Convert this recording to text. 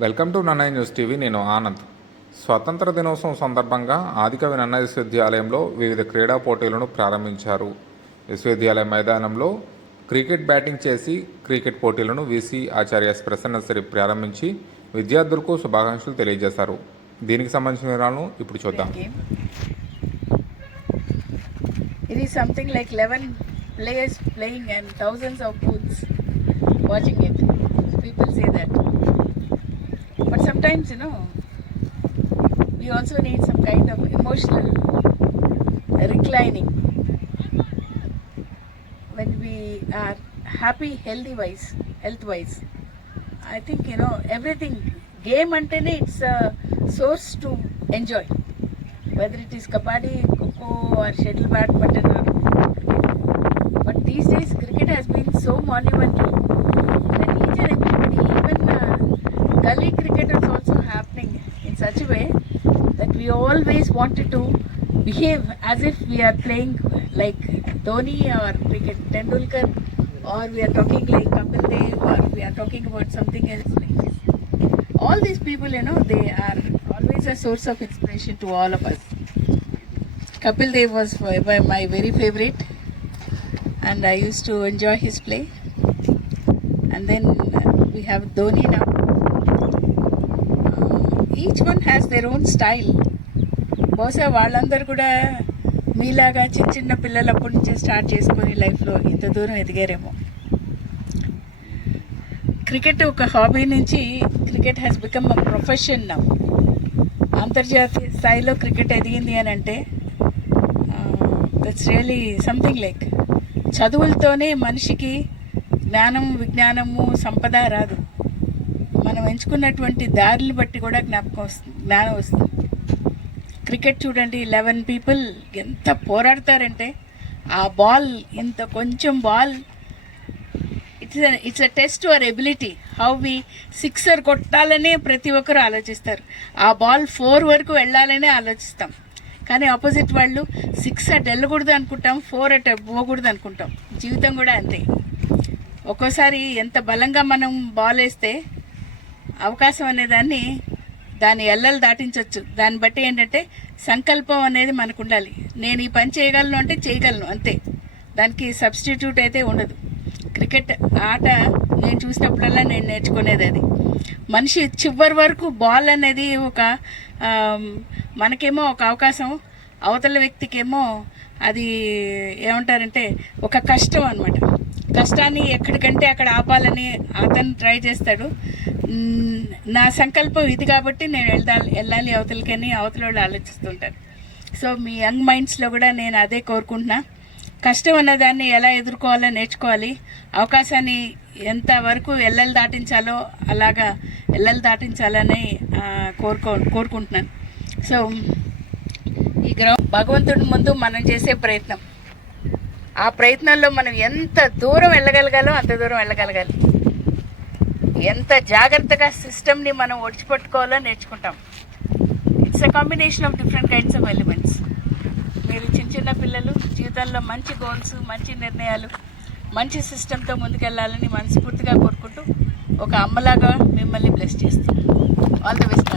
Welcome to Nannaya news TV. నేను ఆనంద్. స్వతంత్ర దినోత్సవం సందర్భంగా ఆదికవి నన్నయ్య విశ్వవిద్యాలయంలో వివిధ క్రీడా పోటీలను ప్రారంభించారు. విశ్వవిద్యాలయ మైదానంలో క్రికెట్ బ్యాటింగ్ చేసి క్రికెట్ పోటీలను వీసీ ఆచార్య ఎస్ ప్రసన్నశ్రీ ప్రారంభించి విద్యార్థులకు శుభాకాంక్షలు తెలియజేశారు. దీనికి సంబంధించిన వివరాలను ఇప్పుడు చూద్దాం. ఇది something like eleven players playing and thousands of watching it people say you know, we also need some kind of emotional reclining. When we are happy, healthy wise, health wise. I think, you know, everything, game antene it's a source to enjoy. Whether it is kabaddi, kho or shuttle badminton or but these days cricket has been so monumental that each and everybody, even uh, gully cricket is also happening in such a way that we always wanted to behave as if we are playing like Dhoni or cricket Tendulkar or we are talking like Kapil Dev or we are talking about something else like this all these people, you know, they are always a source of inspiration to all of us. Kapil Dev was my my very favorite, and I used to enjoy his play. And then we have Dhoni now. Each one has their own style బహుశా వాళ్ళందరూ కూడా మీలాగా చిన్న చిన్న పిల్లలప్పటి నుంచి start చేసుకొని లైఫ్లో ఇంత దూరం ఎదిగారేమో. క్రికెట్ ఒక హాబీ నుంచి cricket has become a profession now అంతర్జాతీయ స్థాయిలో క్రికెట్ ఎదిగింది అని అంటే దట్స్ రియలీ సంథింగ్ లైక్ చదువులతోనే మనిషికి జ్ఞానం విజ్ఞానము సంపద రాదు. మనం ఎంచుకున్నటువంటి దారిని బట్టి కూడా జ్ఞాపకం వస్తుంది జ్ఞానం వస్తుంది. క్రికెట్ చూడండి లెవెన్ పీపుల్ ఎంత పోరాడతారంటే ఆ బాల్ ఇంత కొంచెం ball it's it's a test our ability how we sixer కొట్టాలనే ప్రతి ఒక్కరు ఆలోచిస్తారు. ఆ బాల్ ఫోర్ వరకు వెళ్ళాలనే ఆలోచిస్తాం. కానీ ఆపోజిట్ వాళ్ళు సిక్స్ అట్ వెళ్ళకూడదు అనుకుంటాం ఫోర్ అట్ పోకూడదు అనుకుంటాం. జీవితం కూడా అంతే. ఒక్కోసారి ఎంత బలంగా మనం బాల్ వేస్తే అవకాశం అనేదాన్ని దాని ఎల్లలు దాటించవచ్చు దాన్ని బట్టి ఏంటంటే సంకల్పం అనేది మనకు ఉండాలి. నేను ఈ పని చేయగలను అంటే చేయగలను అంతే. దానికి సబ్స్టిట్యూట్ అయితే ఉండదు. క్రికెట్ ఆట నేను చూసినప్పుడల్లా నేను నేర్చుకునేది అది. మనిషి చివరి వరకు బాల్ అనేది ఒక మనకేమో ఒక అవకాశం అవతల వ్యక్తికేమో అది ఏమంటారంటే ఒక కష్టం అనమాట కష్టాన్ని ఎక్కడికంటే అక్కడ ఆపాలని అతను ట్రై చేస్తాడు. నా సంకల్పం ఇది కాబట్టి నేను వెళ్దాలి వెళ్ళాలి అవతలకని అవతల వాళ్ళు ఆలోచిస్తుంటారు. సో మీ యంగ్ మైండ్స్లో కూడా నేను అదే కోరుకుంటున్నా. కష్టం అన్నదాన్ని ఎలా ఎదుర్కోవాలో నేర్చుకోవాలి. అవకాశాన్ని ఎంత వరకు ఎల్లలు దాటించాలో అలాగా ఎల్లలు దాటించాలని కోరుకో కోరుకుంటున్నాను. సో ఈ గ్రౌండ్ భగవంతుడి ముందు మనం చేసే ప్రయత్నం. ఆ ప్రయత్నంలో మనం ఎంత దూరం వెళ్ళగలగాలో అంత దూరం వెళ్ళగలగాలి. ఎంత జాగ్రత్తగా సిస్టమ్ని మనం ఒడిచిపెట్టుకోవాలో నేర్చుకుంటాం. It's a combination of different kinds of elements మీరు చిన్న చిన్న పిల్లలు జీవితంలో మంచి గోల్స్ మంచి నిర్ణయాలు మంచి సిస్టంతో ముందుకెళ్ళాలని మనస్ఫూర్తిగా కోరుకుంటూ ఒక అమ్మలాగా మిమ్మల్ని బ్లెస్ చేస్తాను ఆల్ ద బెస్ట్